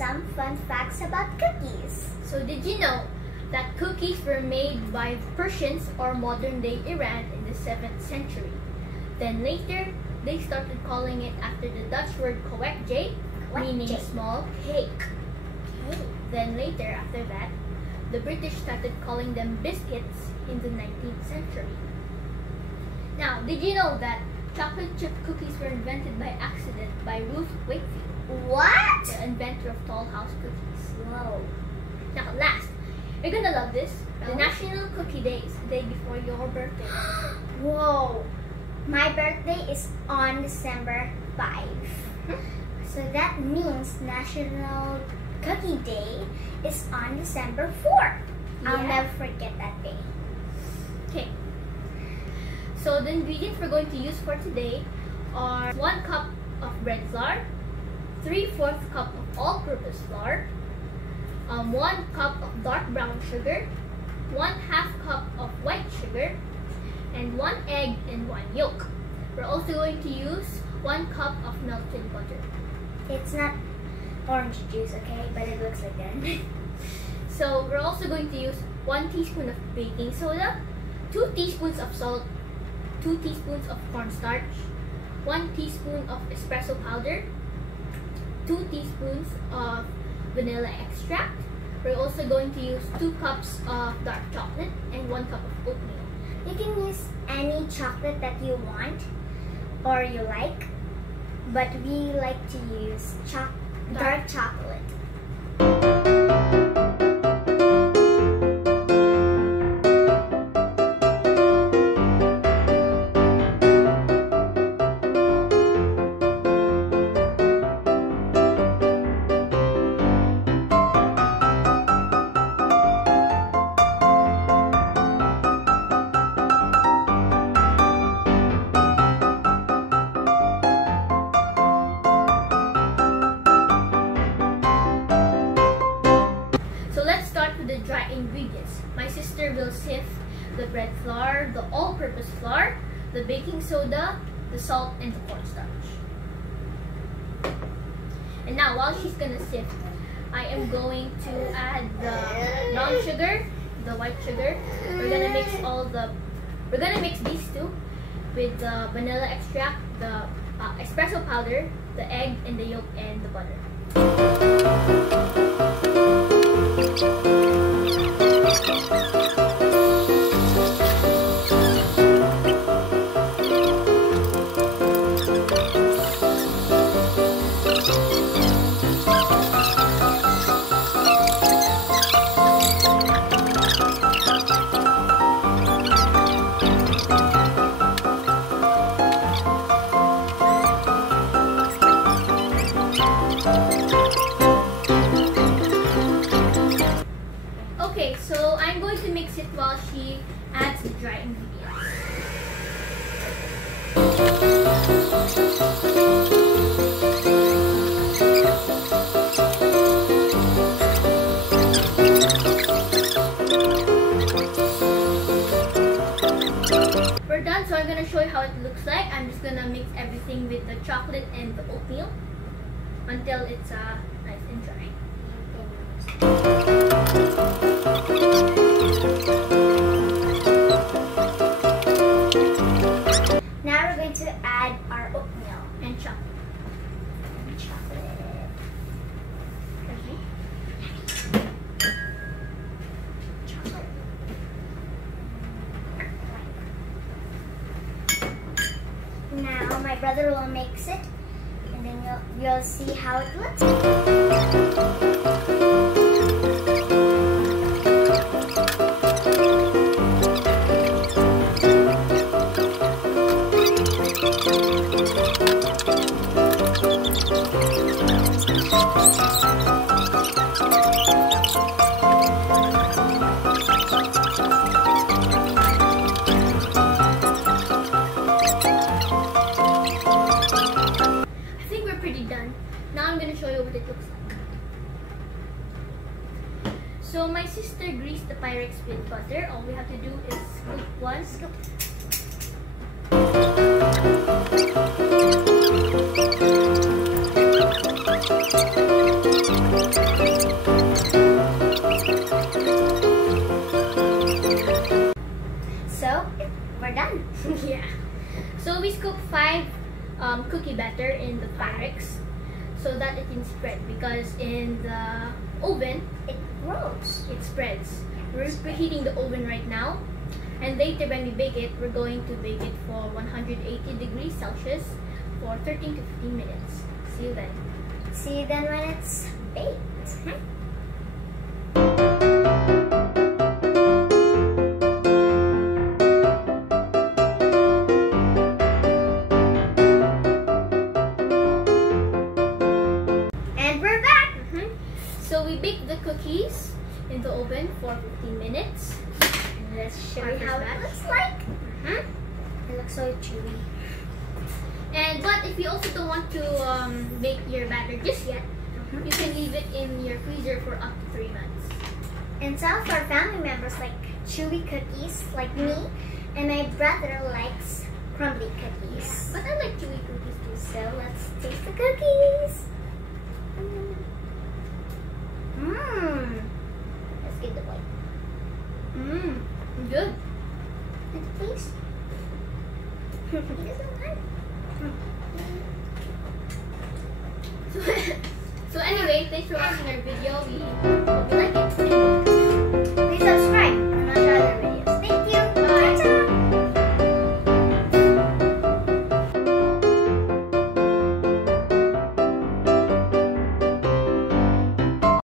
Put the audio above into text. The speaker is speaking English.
some fun facts about cookies. So did you know that cookies were made by Persians or modern-day Iran in the 7th century? Then later, they started calling it after the Dutch word koekje, meaning small cake. Then later, after that, the British started calling them biscuits in the 19th century. Now, did you know that chocolate chip cookies were invented by accident by Ruth Wakefield? What? The inventor of Toll House cookies. Whoa. Now, last, you're gonna love this. The National Cookie Day is the day before your birthday. Whoa. My birthday is on December 5. So that means National Cookie Day is on December 4. I'll never forget that day. Okay. So the ingredients we're going to use for today are 1 cup of bread flour, 3/4 cup of all-purpose flour, 1 cup of dark brown sugar, 1/2 cup of white sugar, and 1 egg and 1 yolk. We're also going to use 1 cup of melted butter. It's not orange juice, okay? But it looks like that. So we're also going to use 1 teaspoon of baking soda, 2 teaspoons of salt, 2 teaspoons of cornstarch, 1 teaspoon of espresso powder, 2 teaspoons of vanilla extract. We're also going to use 2 cups of dark chocolate and 1 cup of oatmeal. You can use any chocolate that you want or you like, but we like to use dark chocolate. The dry ingredients. My sister will sift the bread flour, the all-purpose flour, the baking soda, the salt, and the cornstarch. And now, while she's gonna sift, I am going to add the brown sugar, the white sugar. We're gonna mix these two with the vanilla extract, the espresso powder, the egg, and the yolk, and the butter. Okay, so I'm going to mix it while she adds the dry ingredients. We're done, so I'm going to show you how it looks like. I'm just going to mix everything with the chocolate and the oatmeal until it's nice and dry. Now we're going to add our oatmeal and chocolate. Now my brother will mix it, and then you'll see how it looks. Now I'm going to show you what it looks like. So my sister greased the Pyrex with butter. All we have to do is scoop 1 scoop. So we scoop 5 cookie batter in the Pyrex so that it can spread, because in the oven It grows. it spreads. We're preheating the oven right now, and later when we bake it, we're going to bake it for 180 degrees Celsius for 13 to 15 minutes. See you then. See you then when it's baked. And we're back. So we bake the cookies in the oven for 15 minutes. Let's show you how it looks like. It looks so chewy. But if you also don't want to bake your batter just yet, you can leave it in your freezer for up to 3 months. And some of our family members like chewy cookies, like me, and my brother likes crumbly cookies. But I like chewy cookies too. So let's taste the cookies. Let's give the bite. Good. Please. It isn't good. So anyway, thanks for watching our video. We hope you like it.